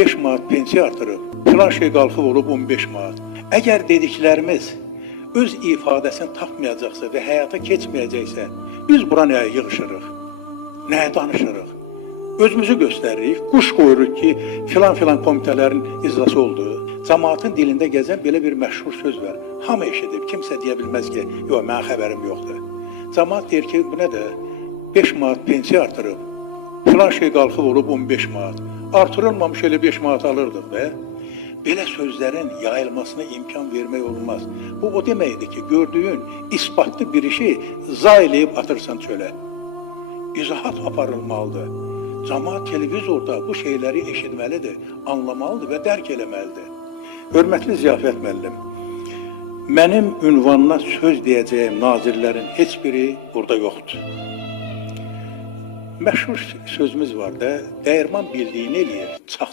5 manat pensiya artırıb, filan şey qalxıb olub 15 manat. Əgər dediklərimiz öz ifadəsini tapmayacaqsa və həyata keçməyəcəksə, biz bura nəyə yığışırıq, nəyə danışırıq? Özümüzü göstəririk, quş qoyuruq ki, filan komitələrin icrası oldu. Cəmaatın dilində gəzən belə bir məşhur söz var. Hamı eşidib, kimsə deyə bilməz ki, yox, mənim xəbərim yoxdur. Cəmaat deyir ki, bu nədir? 5 manat pensiya artırıb, filan şey qalxıb olub 15 manat. Artırılmamış elə 5 manat alırdıq da. Belə sözlərin yayılmasına imkan vermək olmaz. Bu o deməkdir ki, gördüyün isbatlı bir işi zayləyib atırsan çölə. İzahat aparılmalıdır. Cəmaat televizorda bu şeyləri eşitməlidir, anlamalıdır və dərk eləməlidir. Hörmətli Ziyafət müəllim, mənim ünvanına söz deyəcəyim nazirlərin heç biri burada yoxdur. Məşhur sözümüz var da, dəyirman bildiyini eləyir, çax